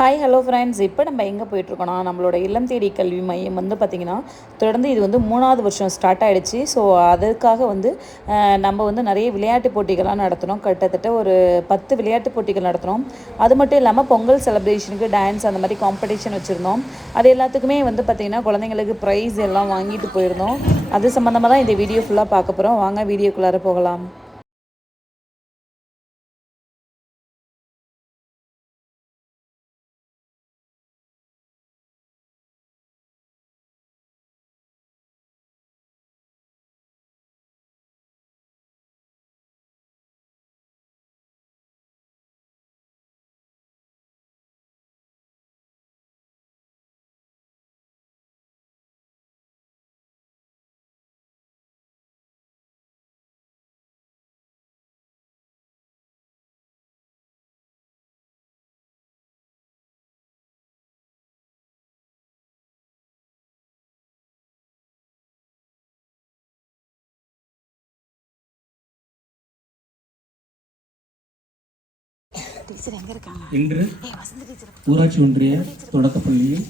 Hi hello friends, இப்போ நம்ம எங்கே போயிட்டுருக்கோன்னா நம்மளோட இல்லம் தேடி கல்வி மையம் பார்த்திங்கன்னா தொடர்ந்து இது 3வது வருஷம் ஸ்டார்ட் ஆகிடுச்சு. ஸோ அதுக்காக நம்ம நிறைய விளையாட்டு போட்டிகள்லாம் நடத்தினோம். கிட்டத்தட்ட ஒரு 10 விளையாட்டு போட்டிகள் நடத்தினோம். அது மட்டும் இல்லாமல் பொங்கல் செலிப்ரேஷனுக்கு டான்ஸ் அந்த மாதிரி காம்படிஷன் வச்சுருந்தோம். அது எல்லாத்துக்குமே பார்த்திங்கன்னா குழந்தைங்களுக்கு ப்ரைஸ் எல்லாம் வாங்கிட்டு போயிருந்தோம். அது சம்மந்தமாக தான் இந்த வீடியோ ஃபுல்லாக பார்க்க போகிறோம். வாங்க வீடியோக்குள்ளார போகலாம். இன்று ஊராட்சி ஒன்றிய தொடக்கப்பள்ளியில்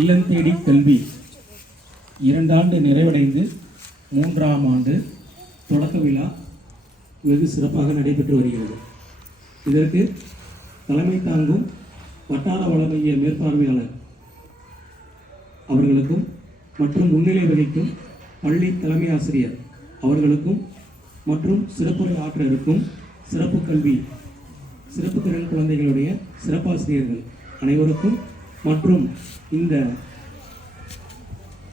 இல்லம் தேடி கல்வி 2 ஆண்டு நிறைவடைந்து 3ஆம் ஆண்டு தொடக்க விழா வெகு சிறப்பாக நடைபெற்று வருகிறது. இதற்கு தலைமை தாங்கும் வட்டார வளமைய மேற்பார்வையாளர் அவர்களுக்கும் மற்றும் முன்னிலை வகிக்கும் பள்ளி தலைமை ஆசிரியர் அவர்களுக்கும் மற்றும் சிறப்புரை ஆற்றலுக்கும் சிறப்பு கல்வி சிறப்பு திறன் குழந்தைகளுடைய சிறப்பாசிரியர்கள் அனைவருக்கும் மற்றும்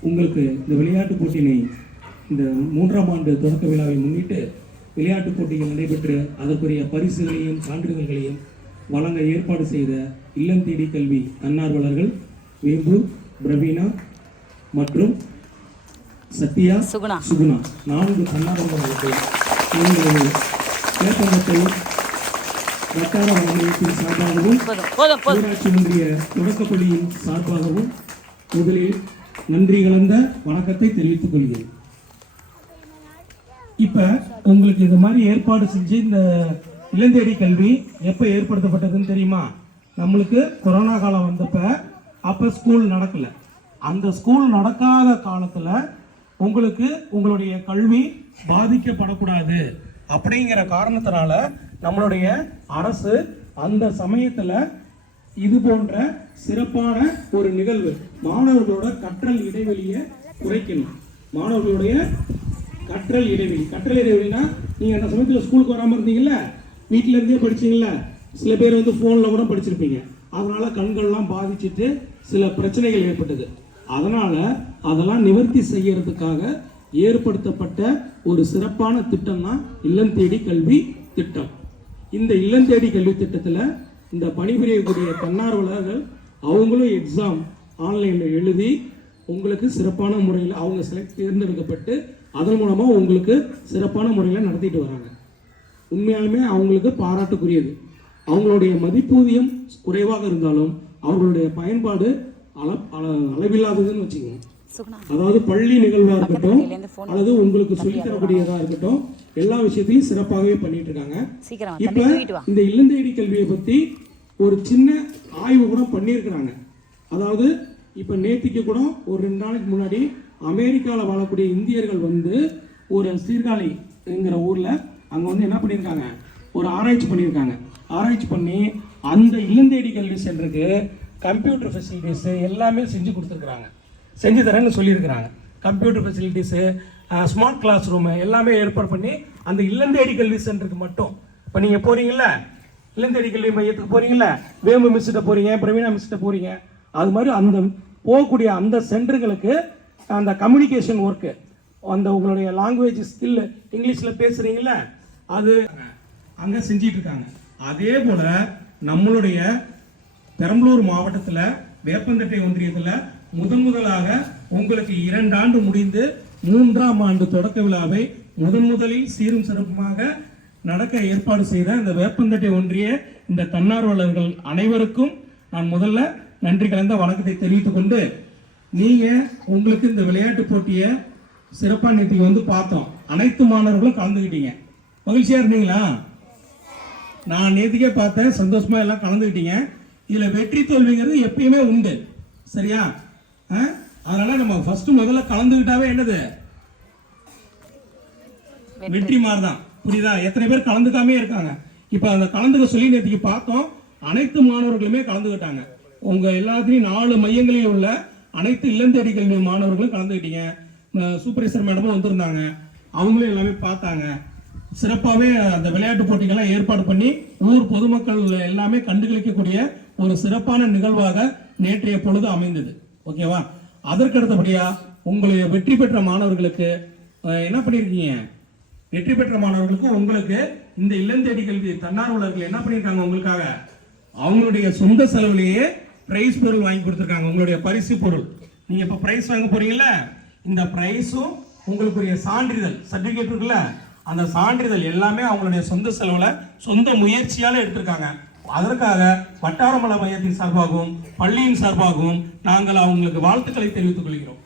உங்களுக்கு இந்த விளையாட்டு போட்டியினை இந்த 3ஆம் ஆண்டு தொடக்க விழாவை முன்னிட்டு விளையாட்டு போட்டிகள் நடைபெற்று அதற்குரிய பரிசுகளையும் சான்றிதழ்களையும் வழங்க ஏற்பாடு செய்த இல்லம் தேடி கல்வி தன்னார்வலர்கள் வேம்பு, பிரவீனா மற்றும் சத்யா, சுகுணா 4 தன்னார்வலர்களுக்கு ஏற்பத்தை வட்டார வளமையத்தின் சார்பாகவும் ஊராட்சி ஒன்றிய தொடக்கப்பள்ளியின் சார்பாகவும் முதலில் நன்றி கலந்த வணக்கத்தை தெரிவித்துக் கொள்கிறேன். இப்ப உங்களுக்கு இது மாதிரி ஏற்பாடு செஞ்சு இந்த இளந்தேடி கல்வி எப்ப ஏற்படுத்தப்பட்டதுன்னு தெரியுமா? நம்மளுக்கு கொரோனா காலம் வந்தப்ப அப்ப ஸ்கூல் நடக்கல. அந்த ஸ்கூல் நடக்காத காலத்துல உங்களுக்கு உங்களுடைய கல்வி பாதிக்கப்படக்கூடாது அப்படிங்கிற காரணத்தினால நம்மளுடைய அரசு அந்த சமயத்துல இது போன்ற சிறப்பான ஒரு நிகழ்வு, மாணவர்களோட கற்றல் இடைவெளியை குறைக்கணும். மாணவர்களுடைய கற்றல் இடைவெளினா நீங்க அந்த சமயத்துல ஸ்கூலுக்கு வராம இருந்தீங்கல்ல, வீட்டுல இருந்தே படிச்சீங்கல்ல, சில பேர் போன்ல கூட படிச்சிருப்பீங்க. அதனால கண்கள்லாம் பாதிச்சுட்டு சில பிரச்சனைகள் ஏற்பட்டது. அதனால அதெல்லாம் நிவர்த்தி செய்யறதுக்காக ஏற்படுத்தப்பட்ட ஒரு சிறப்பான திட்டம் தான் இல்லம் தேடி கல்வி திட்டம். இந்த இல்லம் தேடி கல்வி திட்டத்தில் இந்த பணிபுரியக்கூடிய தன்னார்வலர்கள் அவங்களும் எக்ஸாம் ஆன்லைனில் எழுதி உங்களுக்கு சிறப்பான முறையில் அவங்க தேர்ந்தெடுக்கப்பட்டு அதன் மூலமாக உங்களுக்கு சிறப்பான முறையில் நடத்திட்டு வராங்க. உண்மையாலுமே அவங்களுக்கு பாராட்டுக்குரியது. அவங்களுடைய மதிப்பூதியம் குறைவாக இருந்தாலும் அவர்களுடைய பயன்பாடு அளவில்லாததுன்னு வச்சுக்கோங்க. அதாவது பள்ளி நிகழ்வா இருக்கட்டும் அல்லது உங்களுக்கு சொல்லி தரக்கூடியதா இருக்கட்டும், எல்லா விஷயத்தையும் சிறப்பாகவே பண்ணிட்டு இருக்காங்க. இப்ப இந்த இல்லந்தேடி கல்வியை பத்தி ஒரு சின்ன ஆய்வு கூட பண்ணியிருக்கிறாங்க. அதாவது இப்ப நேத்திக்கு கூட ஒரு 2 நாளைக்கு முன்னாடி அமெரிக்காவில் வாழக்கூடிய இந்தியர்கள் ஒரு சீர்காழிங்கிற ஊர்ல அங்க என்ன பண்ணியிருக்காங்க, ஒரு ஆராய்ச்சி பண்ணியிருக்காங்க. ஆராய்ச்சி பண்ணி அந்த இல்லந்தேடி கல்வி சென்டருக்கு கம்ப்யூட்டர் ஃபெசிலிட்டிஸ் எல்லாமே செஞ்சு கொடுத்துருக்குறாங்க, செஞ்சு தரேன்னு சொல்லியிருக்கிறாங்க. Computer facilities, smart classroom எல்லாமே ஏற்பாடு பண்ணி அந்த இல்லந்தேடி கல்வி சென்டருக்கு மட்டும் இப்போ நீங்கள் போகிறீங்கள, இல்லந்தேடி கல்வி மையத்துக்கு போகிறீங்கள, வேம்பு மிஸ்கிட்ட போகிறீங்க, பிரவீனா மிஸ்கிட்ட போகிறீங்க, அது மாதிரி அந்த போகக்கூடிய அந்த சென்டர்களுக்கு அந்த கம்யூனிகேஷன் ஒர்க்கு, அந்த உங்களுடைய லாங்குவேஜ் ஸ்கில் இங்கிலீஷில் பேசுகிறீங்கள, அது அங்கே செஞ்சிட்டு இருக்காங்க. அதே போல் நம்மளுடைய பெரம்பலூர் மாவட்டத்தில் வேப்பந்தட்டை ஒன்றியத்தில் முதலாக உங்களுக்கு 2 ஆண்டு முடிந்து 3ஆம் ஆண்டு தொடக்க விழாவை முதலில் சீரும் சிறப்புமாக நடக்க ஏற்பாடு செய்த இந்த வேப்பந்தட்டை ஒன்றிய இந்த தன்னார்வலர்கள் அனைவருக்கும் நான் முதல்ல நன்றி கலந்த வணக்கத்தை தெரிவித்துக் கொண்டு, நீங்க உங்களுக்கு இந்த விளையாட்டு போட்டியை சிறப்பாக நேற்றுக்கு பார்த்தோம். அனைத்து மாணவர்களும் கலந்துக்கிட்டீங்க. மகிழ்ச்சியா இருந்தீங்களா? நான் நேற்றுக்கே பார்த்தேன், சந்தோஷமா எல்லாம் கலந்துக்கிட்டீங்க. இதில் வெற்றி தோல்விங்கிறது எப்பயுமே உண்டு, சரியா? அதனால நம்ம முதல்ல கலந்துக்கிட்டாவே என்னது, வெற்றி மாதிரி தான். புரியுதா? எத்தனை பேர் கலந்துக்காமே இருக்காங்க. இப்போ அந்த கலந்துக்க சொல்லி நேற்றுக்கு பார்த்தோம், அனைத்து மாணவர்களுமே கலந்துக்கிட்டாங்க. உங்க எல்லாத்தையும் 4 மையங்களில் உள்ள அனைத்து இல்லம் தேடி கல்வி மாணவர்களும் கலந்துக்கிட்டீங்க. சூப்பர்வைசர் மேடமும் வந்திருந்தாங்க, அவங்களும் எல்லாமே பார்த்தாங்க. சிறப்பாகவே அந்த விளையாட்டு போட்டிகள்லாம் ஏற்பாடு பண்ணி ஊர் பொதுமக்கள் எல்லாமே கண்டுகளிக்கக்கூடிய ஒரு சிறப்பான நிகழ்வாக நேற்றைய பொழுது அமைந்தது. ஓகேவா? அதற்கு அடுத்தபடியா உங்களுடைய வெற்றி பெற்ற மாணவர்களுக்கு என்ன பண்ணியிருக்கீங்க? வெற்றி பெற்ற மாணவர்களுக்கு உங்களுக்கு இந்த இல்லம் தேடி கல்வி தன்னார்வலர்கள் என்ன பண்ணியிருக்காங்க, உங்களுக்காக அவங்களுடைய சொந்த செலவுலேயே பிரைஸ் பொருள் வாங்கி கொடுத்துருக்காங்க. உங்களுடைய பரிசு பொருள், நீங்க இப்ப பிரைஸ் வாங்க போறீங்கல்ல, இந்த பிரைஸும் உங்களுக்குரிய சான்றிதழ் சர்டிபிகேட் இருக்குல்ல, அந்த சான்றிதழ் எல்லாமே அவங்களுடைய சொந்த செலவுல சொந்த முயற்சியால எடுத்திருக்காங்க. அதற்காக வட்டாரமல மையத்தின் சார்பாகவும் பள்ளியின் சார்பாகவும் நாங்கள் அவங்களுக்கு வாழ்த்துக்களை தெரிவித்துக் கொள்கிறோம்.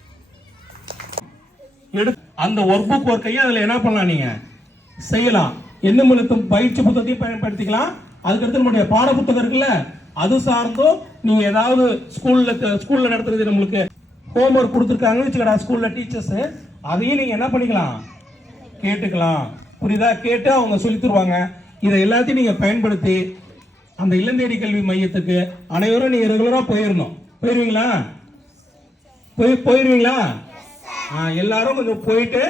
அந்த ஒர்க் புக் ஒர்க்கையே அதில் என்ன பண்ணலாம், நீங்க செய்யலாம். எண்ணும் எழுத்தும் பயிற்சி புத்தகத்தையும் பயன்படுத்திக்கலாம். அதுக்கடுத்து நம்முடைய பாட புத்தகம் இருக்குல்ல, அது சார்ந்தும் நீங்க ஏதாவது ஸ்கூல்ல நடத்துறது நம்மளுக்கு ஹோம் ஒர்க் கொடுத்துருக்காங்கன்னு வச்சுக்கடா ஸ்கூல்ல டீச்சர்ஸ், அதையும் நீங்க என்ன பண்ணிக்கலாம், கேட்டுக்கலாம். புரியுதா? கேட்டு அவங்க சொல்லி தருவாங்க. இதை எல்லாத்தையும் நீங்க பயன்படுத்தி அந்த இல்லம் தேடி கல்வி மையத்துக்கு அனைவரும் நீங்க ரெகுலரா போயிருவீங்களா? போயிருவீங்களா? எல்லாரும் கொஞ்சம் போயிட்டு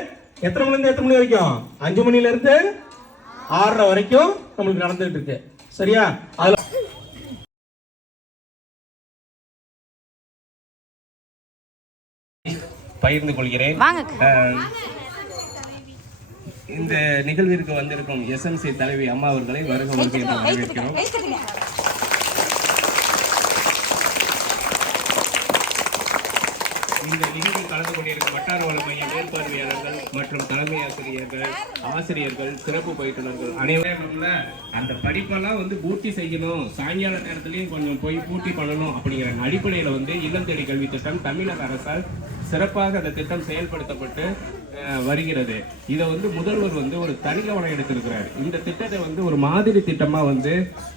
எத்தனை மணில இருந்து எத்தனை மணி வரைக்கும்? 5 மணில இருந்து 6:30 வரைக்கும் நம்மளுக்கு நடந்துட்டு இருக்கு, சரியா? அதுல பகிர்ந்து கொள்கிறேன். இந்த நிகழ்விற்கு வந்திருக்கும் SMC தலைவி அம்மா அவர்களை வருக வருகை என்று வரவேற்கிறோம். இந்த நிகழ்வில் கலந்து கொண்டிருக்கும் வட்டார வள மைய மேற்பார்வையாளர்கள் மற்றும் தலைமை ஆசிரியர்கள், சிறப்பு பயிற்றுனர்கள் அனைவரும் அந்த படிப்பெல்லாம் பூர்த்தி செய்யணும், சாயங்கால நேரத்திலையும் கொஞ்சம் போய் பூர்த்தி பண்ணணும் அப்படிங்கிற அடிப்படையில் இல்லம் தேடி கல்வி திட்டம் தமிழக அரசால் சிறப்பாக அந்த திட்டம் செயல்படுத்தப்பட்டு வருகிறது. இதை முதல்வர் ஒரு தனி கவனம் எடுத்திருக்கிறார். இந்த திட்டத்தை ஒரு மாதிரி திட்டமா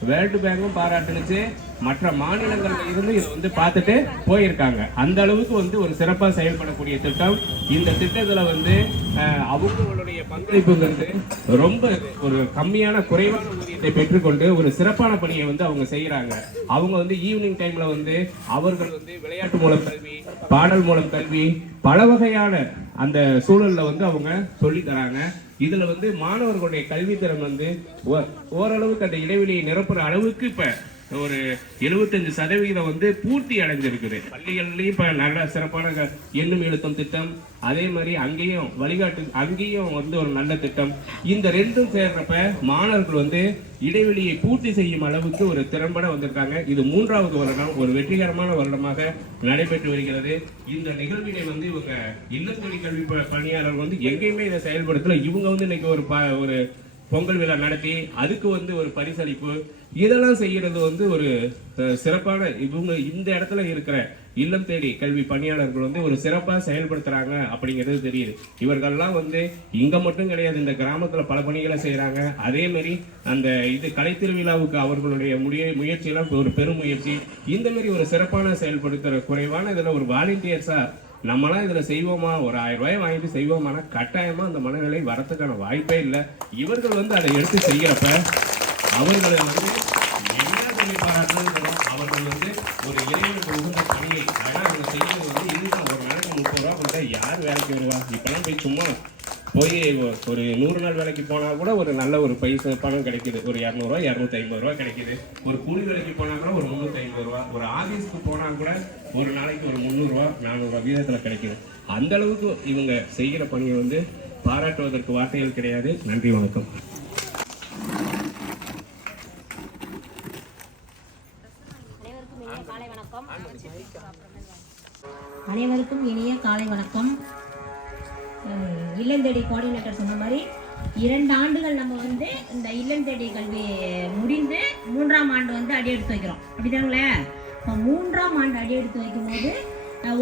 வேர்ல்டு பேங்கும் பாராட்டுனுச்சு, மற்ற மாநிலங்கள்ல இருந்து இதை பார்த்துட்டு போயிருக்காங்க. அந்த அளவுக்கு ஒரு சிறப்பா செயல்படக்கூடிய திட்டம். இந்த திட்டத்துல அவங்களுடைய பங்களிப்பு ரொம்ப ஒரு கம்மியான குறைவான ஊதியத்தை பெற்றுக்கொண்டு ஒரு சிறப்பான பணியை அவங்க செய்யறாங்க. அவங்க ஈவினிங் டைம்ல அவர்கள் விளையாட்டு மூலம் கல்வி, பாடல் மூலம் கல்வி, பல வகையான அந்த சூழல்ல அவங்க சொல்லி தராங்க. இதுல மாணவர்களுடைய கல்வித்திறன் ஓரளவுக்கு அந்த இடைவெளியை நிரப்புற அளவுக்கு இப்ப ஒரு 75% பூர்த்தி அடைஞ்சிருக்குது. பள்ளிகள்லயும் இப்ப நல்ல சிறப்பான எண்ணும் எழுத்தும் திட்டம், அதே மாதிரி அங்கேயும் அங்கேயும் ஒரு நல்ல திட்டம். இந்த ரெண்டும் சேர்றப்ப மாணவர்கள் இடைவெளியை பூர்த்தி செய்யும் அளவுக்கு ஒரு திறம்பட வந்திருக்காங்க. இது 3வது வருடம், ஒரு வெற்றிகரமான வருடமாக நடைபெற்று வருகிறது. இந்த நிகழ்வினை இவங்க இல்லம் தேடி கல்வி பணியாளர்கள் எங்கேயுமே இதை செயல்படுத்தல. இவங்க இன்னைக்கு ஒரு பொங்கல் விழா நடத்தி அதுக்கு ஒரு பரிசளிப்பு இதெல்லாம் செய்யறது ஒரு சிறப்பான இவங்க இந்த இடத்துல இருக்கிற இல்லம் தேடி கல்வி பணியாளர்கள் ஒரு சிறப்பா செயல்படுத்துறாங்க அப்படிங்கிறது தெரியுது. இவர்கள்லாம் இங்க மட்டும் கிடையாது, இந்த கிராமத்துல பல பணிகளை செய்யறாங்க. அதே மாதிரி அந்த கலை திருவிழாவுக்கு அவர்களுடைய முயற்சியெல்லாம் ஒரு பெரும் முயற்சி. இந்த மாதிரி ஒரு சிறப்பான செயல்படுத்துற குறைவான இதுல ஒரு வாலண்டியர்ஸா நம்மளாம் இதுல செய்வோமா, ஒரு 1000 ரூபாய் வாங்கிட்டு செய்வோமானா கட்டாயமா அந்த மனநிலை வரத்துக்கான வாய்ப்பே இல்லை. இவர்கள் அதை எடுத்து செய்யறப்ப அவர்களை என்ன சொல்லி பாராட்டுன்னு அவர்கள் ஒரு இறைவனுக்கு உகந்த பணியை அவங்க செய்யறது இன்னும் ஒரு நாளைக்கு 30 ரூபா கொடுத்தா யார் வேலைக்கு வருவா? இப்பெல்லாம் போய் சும்மா போய் ஒரு 100 நாள் வேலைக்கு போனா கூட ஒரு நல்ல ஒரு பணம் கிடைக்குது. ஒரு 200 ரூபா 250 ரூபா கிடைக்குது. ஒரு கூலி வேலைக்கு போனா கூட ஒரு 350 ரூபா, ஒரு ஆபீஸ்க்கு போனா கூட ஒரு நாளைக்கு ஒரு 300 ரூபா 400 ரூபா வீதத்துல கிடைக்குது. அந்த அளவுக்கு இவங்க செய்கிற பணியை பாராட்டுவதற்கு வார்த்தைகள் கிடையாது. நன்றி, வணக்கம். அனைவருக்கும் இனிய காலை வணக்கம். இல்லம் தேடி கோஆர்டினேட்டர் சொன்ன மாதிரி 2 ஆண்டுகள் நம்ம இந்த இல்லம் தேடி கல்வி முடிந்து 3ஆம் ஆண்டு அடி எடுத்து வைக்கிறோம், அப்படிதாங்களே? இப்போ 3ஆம் ஆண்டு அடி எடுத்து வைக்கும்போது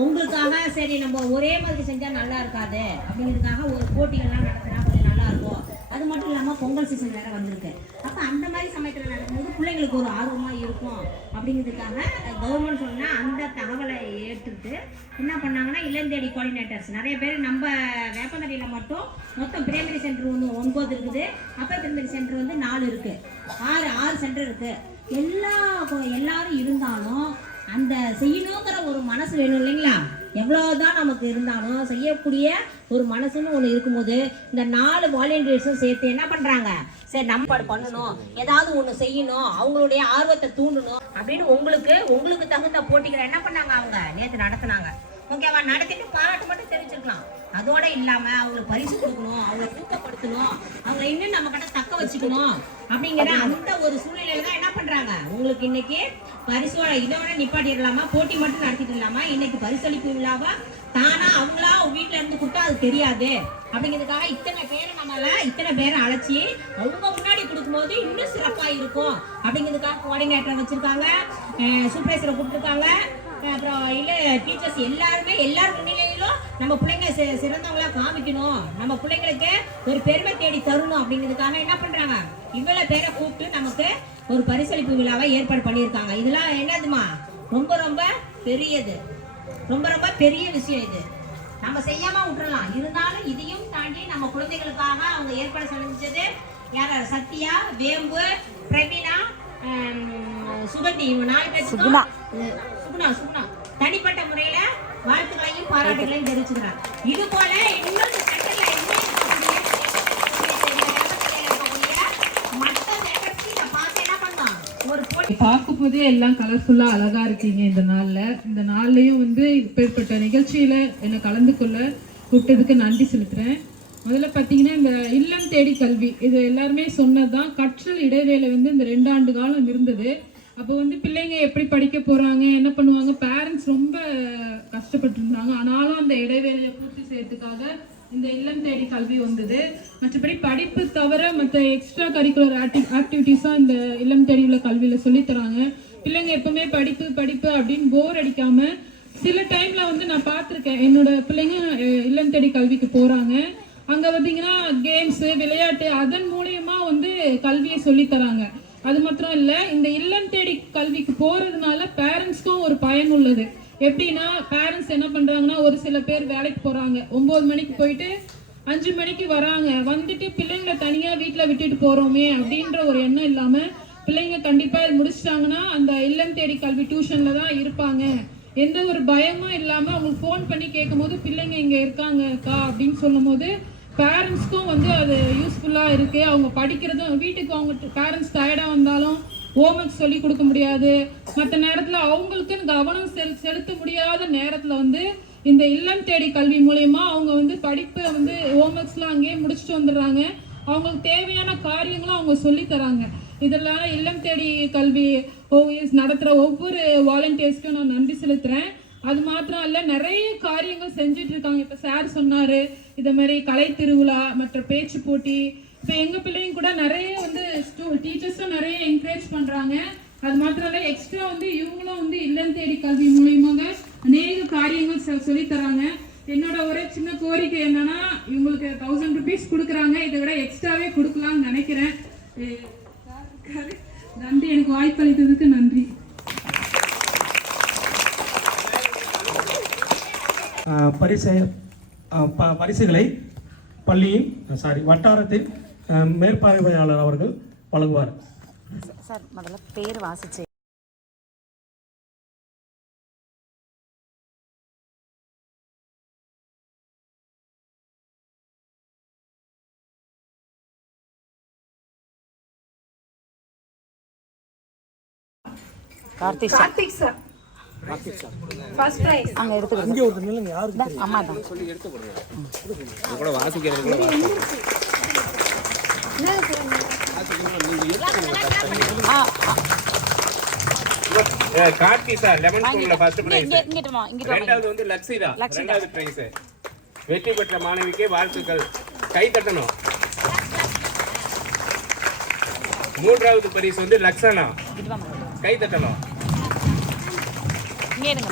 உங்களுக்காக சரி நம்ம ஒரே மாதிரி செஞ்சால் நல்லா இருக்காது அப்படிங்கிறதுக்காக ஒரு போட்டிகள்லாம் நடத்தினா கொஞ்சம் நல்லா இருக்கும் அது மட்டும் இல்லாமல் பொங்கல் சீசன் வேறு வந்திருக்கு. அப்போ அந்த மாதிரி சமயத்தில் நடக்கும்போது பிள்ளைங்களுக்கு ஒரு ஆர்வமாக இருக்கும் அப்படிங்கிறதுக்காக கவர்மெண்ட் சொன்னால் அந்த தகவலை ஏற்றுட்டு என்ன பண்ணாங்கன்னா இல்லந்தேடி கோஆர்டினேட்டர்ஸ் நிறைய பேர் நம்ம வேப்பந்தடியில் மட்டும் மொத்தம் பிரைமரி சென்டர் ஒன்று 9 இருக்குது, அப்பர் பிரைமரி சென்டர் வந்து 4 இருக்குது, 6 சென்டர் இருக்குது. எல்லாரும் இருந்தாலும் அந்த செய்யணுங்கிற ஒரு மனசு வேணும் இல்லைங்களா? எவ்வளோதான் நமக்கு இருந்தாலும் செய்யக்கூடிய ஒரு மனசுன்னு ஒன்று இருக்கும்போது இந்த 4 வாலண்டியர்ஸும் சேர்த்து என்ன பண்ணுறாங்க, சரி நம்ம பண்ணணும், ஏதாவது ஒன்று செய்யணும், அவங்களுடைய ஆர்வத்தை தூண்டணும் அப்படின்னு உங்களுக்கு தகுந்த போட்டிகளை என்ன பண்ணாங்க அவங்க நேற்று நடத்தினாங்க. ஓகேவா? நடத்திட்டு பாராட்டு மட்டும் தெரிவிச்சிருக்கலாம். அதோட இல்லாமல் அவங்களுக்கு பரிசு கொடுக்கணும், அவங்களை ஊக்கப்படுத்தணும், அவங்களை இன்னும் நம்ம கிட்ட தக்க வச்சுக்கணும் அப்படிங்கிற அந்த ஒரு சூழ்நிலையில தான் என்ன பண்றாங்க, உங்களுக்கு இன்னைக்கு பரிசோட இதோட நிப்பாட்டிடலாமா, போட்டி மட்டும் நடத்திட்டு இல்லாம இன்னைக்கு பரிசளிப்பு விழாவா தானா அவங்களா வீட்டுல இருந்து கொடுத்தா அது தெரியாது அப்படிங்கிறதுக்காக இத்தனை பேரை அழைச்சி அவங்க முன்னாடி கொடுக்கும்போது இன்னும் சிறப்பா இருக்கும் அப்படிங்கிறதுக்காக கோஆர்டினேட்டர் வச்சிருக்காங்க, சூப்பர்வைசரை கூப்பிட்டுருக்காங்க. அப்புறம் இல்லை டீச்சர்ஸ் எல்லாரும் முன்னிலையிலும் நம்ம பிள்ளைங்க சிறந்தவங்களா காமிக்கணும், நம்ம பிள்ளைங்களுக்கு ஒரு பெருமை தேடி தரணும் அப்படிங்கிறதுக்காக என்ன பண்றாங்க, இவ்வளவு பேரை கூப்பிட்டு நமக்கு ஒரு பரிசளிப்பு விழாவை ஏற்பாடு பண்ணியிருக்காங்க. இதெல்லாம் என்னதுமா ரொம்ப ரொம்ப பெரியது, ரொம்ப ரொம்ப பெரிய விஷயம். இது நம்ம செய்யாம விட்டுறலாம், இருந்தாலும் இதையும் தாண்டி நம்ம குழந்தைகளுக்காக அவங்க ஏற்பாடு செஞ்சது யார், சத்யா, வேம்பு, பிரவீனா, சுகந்தி, இவங்க 4 பேர் சுகுணா தனிப்பட்ட முறையில வாழ்த்துக்களையும் பாராட்டுகளையும் தெரிவிச்சுக்கிறாங்க. இது போல இன்னும் பார்க்கும் போதே எல்லாம் கலர்ஃபுல்லா அழகா இருக்கீங்க. இந்த நாள்லயும் வந்து இப்பேற்பட்ட நிகழ்ச்சியில என்னை கலந்து கொள்ள கூப்பிட்டதுக்கு நன்றி செலுத்துறேன். முதல்ல பார்த்தீங்கன்னா இந்த இல்லம் தேடி கல்வி இது எல்லாருமே சொன்னதுதான். கற்றல் இடைவேளை வந்து இந்த 2 ஆண்டு காலம் இருந்தது. அப்போ வந்து பிள்ளைங்க எப்படி படிக்க போறாங்க, என்ன பண்ணுவாங்க, பேரண்ட்ஸ் ரொம்ப கஷ்டப்பட்டு இருந்தாங்க. ஆனாலும் அந்த இடைவேளையை பூர்த்தி செய்யறதுக்காக இந்த இல்லம் தேடி கல்வி வந்தது. மற்றபடி படிப்பு தவிர மற்ற எக்ஸ்ட்ரா கரிக்குலர் ஆக்டிவிட்டிஸாக இந்த இல்லம் தேடி உள்ள கல்வியில் சொல்லித்தராங்க. பிள்ளைங்க எப்பவுமே படிப்பு அப்படின்னு போர் அடிக்காம சில டைம்ல வந்து நான் பார்த்துருக்கேன், என்னோட பிள்ளைங்க இல்லம் தேடி கல்விக்கு போறாங்க. அங்க பார்த்தீங்கன்னா கேம்ஸ், விளையாட்டு, அதன் மூலியமா வந்து கல்வியை சொல்லித்தராங்க. அது மாத்திரம் இல்லை, இந்த இல்லம் தேடி கல்விக்கு போறதுனால பேரண்ட்ஸ்க்கும் ஒரு பயன் உள்ளது. எப்படின்னா பேரண்ட்ஸ் என்ன பண்றாங்கன்னா, ஒரு சில பேர் வேலைக்கு போறாங்க, 9 மணிக்கு போயிட்டு 5 மணிக்கு வராங்க, வந்துட்டு பிள்ளைங்களை தனியா வீட்டுல விட்டுட்டு போறோமே அப்படின்ற ஒரு எண்ணம் இல்லாம பிள்ளைங்க கண்டிப்பா இது முடிச்சிட்டாங்கன்னா அந்த இல்லம் தேடி கல்வி டியூஷன்ல தான் இருப்பாங்க. எந்த ஒரு பயமும் இல்லாம அவங்களுக்கு ஃபோன் பண்ணி கேட்கும் போது பிள்ளைங்க இங்க இருக்காங்கக்கா அப்படின்னு சொல்லும் போது பேரண்ட்ஸ்க்கும் வந்து அது யூஸ்ஃபுல்லா இருக்கு. அவங்க படிக்கிறதும் வீட்டுக்கு அவங்க பேரண்ட்ஸ் டயர்டா வந்தாலும் ஹோம்ஒர்க் சொல்லி கொடுக்க முடியாது, மற்ற நேரத்துல அவங்களுக்குன்னு கவனம் செலுத்த முடியாத நேரத்துல வந்து இந்த இல்லம் தேடி கல்வி மூலயமா அவங்க வந்து படிப்பை வந்து ஹோம்ஒர்க்ஸ்லாம் அங்கேயே முடிச்சுட்டு வந்துடுறாங்க. அவங்களுக்கு தேவையான காரியங்களும் அவங்க சொல்லி தராங்க. இதெல்லாம் இல்லம் தேடி கல்வி நடத்துகிற ஒவ்வொரு வாலண்டியர்ஸ்க்கும் நான் நன்றி செலுத்துறேன். அது மாத்திரம் இல்லை, நிறைய காரியங்கள் செஞ்சுட்டு இருக்காங்க. இப்போ சார் சொன்னார், இதை மாதிரி கலை திருவிழா, மற்ற பேச்சு போட்டி. இப்போ எங்கள் பிள்ளைங்க கூட நிறைய வந்து டீச்சர்ஸும் நிறைய என்கரேஜ் பண்ணுறாங்க. அது மாத்திரம் இல்லை, எக்ஸ்ட்ரா வந்து இவங்களும் வந்து இல்லம் தேடி கல்வி மூலியமாக அநேக காரியங்கள் சொல்லித்தராங்க. என்னோட ஒரே சின்ன கோரிக்கை என்னன்னா, இவங்களுக்கு 1000 rupees கொடுக்குறாங்க, இதை விட எக்ஸ்ட்ராவே கொடுக்கலாம்னு நினைக்கிறேன். நன்றி, எனக்கு வாய்ப்பு அளித்ததுக்கு நன்றி. பரிசுகளை பள்ளியின் வட்டாரத்தின் மேற்பார்வையாளர் அவர்கள் வழங்குவார். சார் முதல்ல பேர் வாசிச்சு. கார்த்திக் சார் ஃபர்ஸ்ட் பிரைஸ் அங்க எடுத்துங்க. இங்க ஒரு நில்லுங்க, யாருக்கு தெரியும்? அம்மா தான் சொல்லி எடுத்து போடுங்க. இது கூட வாசிக்கிறதுக்கு கூட கார்த்தி சார் லெமன் ஸ்பூன்ல ஃபர்ஸ்ட் பிரைஸ். இரண்டாவது வந்து லக்ஷிதா இரண்டாவது பிரைஸ். வெற்றி பெற்ற மாணவிக்கு வாழ்த்துக்கள். கை தட்டணும். மூன்றாவது பரிசு வந்து லக்ஷனா. கை தட்டணும். இங்க எடுங்க.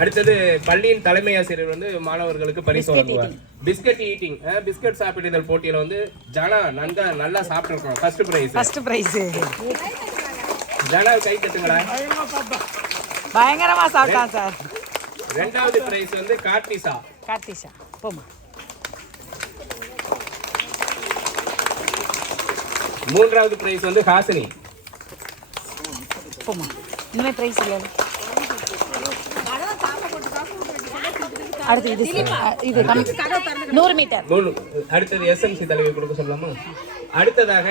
அடுத்தது பள்ளியின் தலைமை ஆசிரியர் வந்து மாணவர்களுக்கு பரிசு வழங்குவார். பிஸ்கட் ஈட்டிங், பிஸ்கட் சாப்பிடுதல் போட்டியில வந்து ஜனா நல்லா சாப்பிட்டுருக்கோம். First prize. ஜனா கை தட்டுங்களா. பயங்கரமா சாப்பிட்டான் சார். ரெண்டாவது பிரைஸ் வந்து கார்த்திஷா. போமா. மூன்றாவது பிரைஸ் வந்து ஹாசினி. போமா. இனிமே பிரைஸ் இல்ல. அடுத்து இது 100 மீட்டர். அடுத்தது எஸ்எம்சி தலைவி கொடுக்க சொல்லலாமா? அடுத்ததாக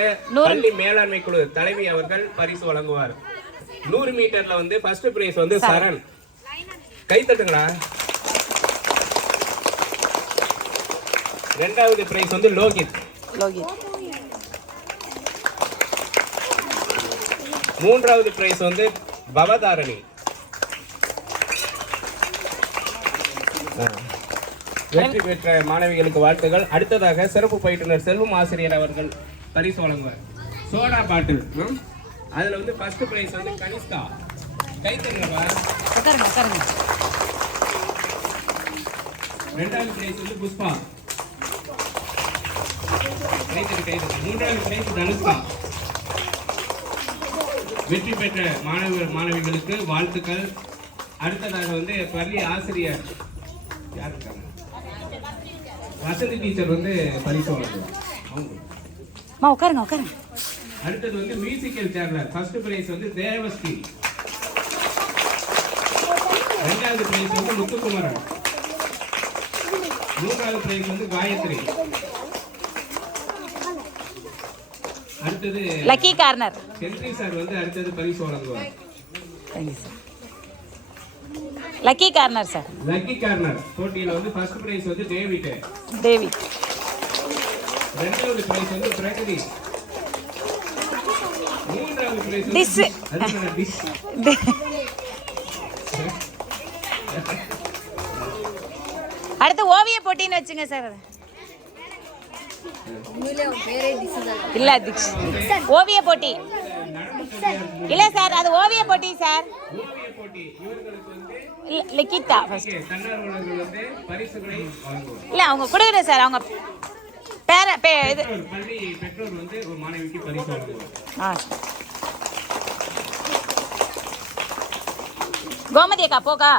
பள்ளி மேலாண்மை குழு தலைவி அவர்கள் பரிசு வழங்குவார். 100 மீட்டர்ல வந்து ஃபர்ஸ்ட் பிரைஸ் வந்து சரண். கை தட்டுங்களா. இரண்டாவது பிரைஸ் வந்து லோகித். மூன்றாவது பிரைஸ் வந்து பவதாரணி. வெற்றி பெற்ற மாணவிகளுக்கு வாழ்த்துகள். அடுத்ததாக சிறப்பு பயிற்றுனர் செல்வம் ஆசிரியர் அவர்கள் பரிசு வழங்குவார். சோடா பாட்டில், அதுல வந்து ஃபர்ஸ்ட் பிரைஸ் வந்து கனிஷ்கா. கை தட்டுங்களா. இரண்டாவது பிரைஸ் வந்து புஷ்பா. மூன்றாவது பிரைஸ் தனுஷ்கா. வெற்றி பெற்ற மாணவிகளுக்கு வாழ்த்துக்கள். அடுத்ததாக வந்து பள்ளி ஆசிரியர் வசந்தி டீச்சர் வந்து பரிசு வழங்குவார். அடுத்தது வந்து மியூசிக்கல் சேர்ல ஃபர்ஸ்ட் பிரைஸ் வந்து தேவஸ்ரீ. இரண்டாவது பிரைஸ் வந்து முத்துக்குமரன். மூன்றாவது பிரைஸ் வந்து காயத்ரி. அடுத்தது லக்கி கார்னர். செந்தில் சார் வந்து அடுத்தது பரிசு வழங்குவார். Lucky corner sir. Lucky corner போட்டியில வந்து ஃபர்ஸ்ட் பிரைஸ் வந்து டேவிட். இரண்டாவது பிரைஸ் வந்து பிரகதீஷ். மூன்றாவது பிரைஸ் டிஷ். அடுத்து ஓவிய போட்டின்னு வச்சுங்க சார். இல்ல திக்ஷ் ஓவிய போட்டி இல்ல சார், அது ஓவிய போட்டி சார். லிகிதா ஃபர்ஸ்ட் இல்ல அவங்க கொடுக்குற சார். அவங்க இது பெற்றோர் வந்து ஒரு மாணவிக்கு பரிசு வழங்குவார். கோமதி அக்கா போக்கா.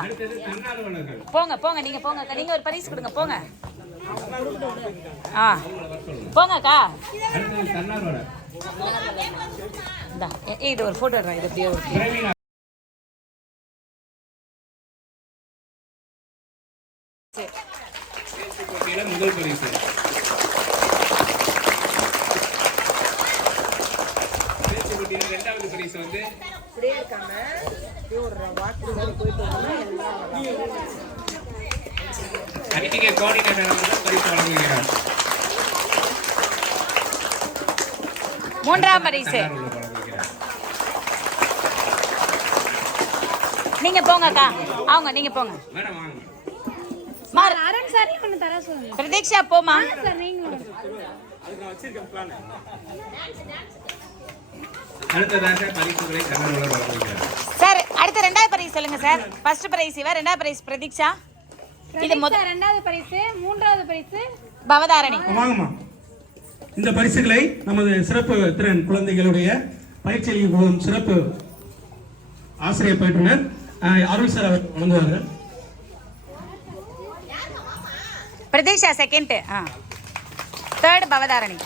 போங்க நீங்க போங்க. நீங்க ஒரு பரிசு கொடுங்க போங்க. போங்கக்கா. இது ஒரு போட்டோ எடுறேன். இது அப்படியே முதல் பரிசு. இரண்டாவது பரிசு வந்து அடிட்டிகே கோஆர்டினேட்டர் அவர்கள் பரிசு வழங்குகிறார். மூன்றாம் பரிசு நீங்க போங்கக்கா. அவங்க நீங்க போங்க. மேடம் வாங்க. அருண் சார் ஒன்னு தர சொல்லுங்க. பிரதீக்ஷா போமா. சார் நீங்க அதுக்கு நான் வச்சிருக்கேன் பிளான். அடுத்ததாக பரிசுகளை கண்ணன் வழங்குகிறார். சார் அடுத்து ரெண்டாவது பரிசு சொல்லுங்க சார். ஃபர்ஸ்ட் பிரைஸ் இவ, ரெண்டாவது பிரைஸ் பிரதீக்ஷா. இது ரெண்டாவது பரிசு, மூன்றாவது பரிசு பவதாரணி. வாங்கம்மா. இந்த பரிசுகளை நமது சிறப்பு திறன் குழந்தைகளுடைய பயிற்சி அளிக்க போகும் சிறப்பு ஆசிரியர் பயிற்றுனர் அருள் சார் அவர் வழங்குவார்கள். Pratiksha second, third Bhavadharani.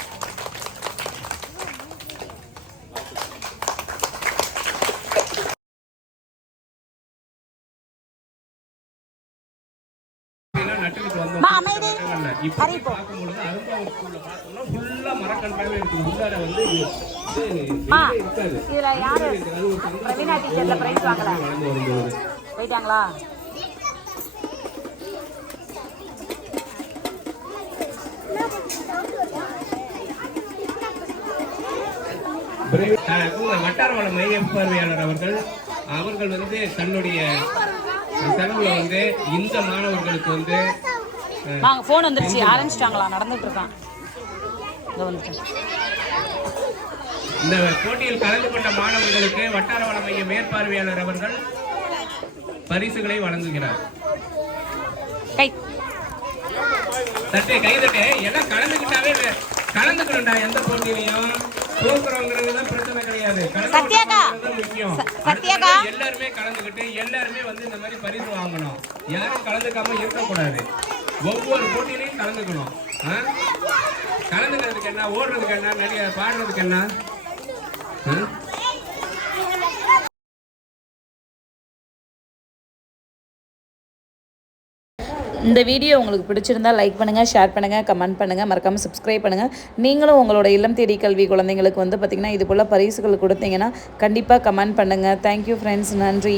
போயிட்டாங்களா? வட்டார வள மைய பார்வையாளர் அவர்கள் வந்து தன்னுடைய செலவுல வந்து இந்த மாணவர்களுக்கு வந்து வாங்க ஃபோன் வந்துருச்சு, ஆரம்பிச்சிட்டாங்களா? நடந்துட்டு இருக்கான். இந்த போட்டியில் கலந்து கொண்ட மாணவர்களுக்கு வட்டார வள மைய மேற்பார்வையாளர் அவர்கள் பரிசுகளை வழங்குகிறார். கை தட்டே கை தட்டே எல்லாம் கலந்துக்கிட்டாவே கலந்துக்கணும்டா. எந்த போட்டியிலையும் தோக்குறவங்கிறது தான் பிரச்சனை கிடையாது. முக்கியம். எல்லாருமே கலந்துக்கிட்டு எல்லாருமே வந்து இந்த மாதிரி பரிசு வாங்கணும். யாரும் கலந்துக்காம இருக்கக்கூடாது. ஒவ்வொரு போட்டியிலையும் கலந்துக்கணும். கலந்துக்கிறதுக்கு என்ன, ஓடுறதுக்கு என்ன, நிறைய பாடுறதுக்கு என்ன. இந்த வீடியோ உங்களுக்கு பிடிச்சிருந்தால் லைக் பண்ணுங்கள், ஷேர் பண்ணுங்கள், கமெண்ட் பண்ணுங்கள், மறக்காமல் சப்ஸ்கிரைப் பண்ணுங்கள். நீங்களும் உங்களோட இல்லம் தேடி கல்வி குழந்தைங்களுக்கு வந்து பார்த்திங்கன்னா இது போல் பரிசுகள் கொடுத்தீங்கன்னா கண்டிப்பாக கமெண்ட் பண்ணுங்கள். Thank you friends. நன்றி.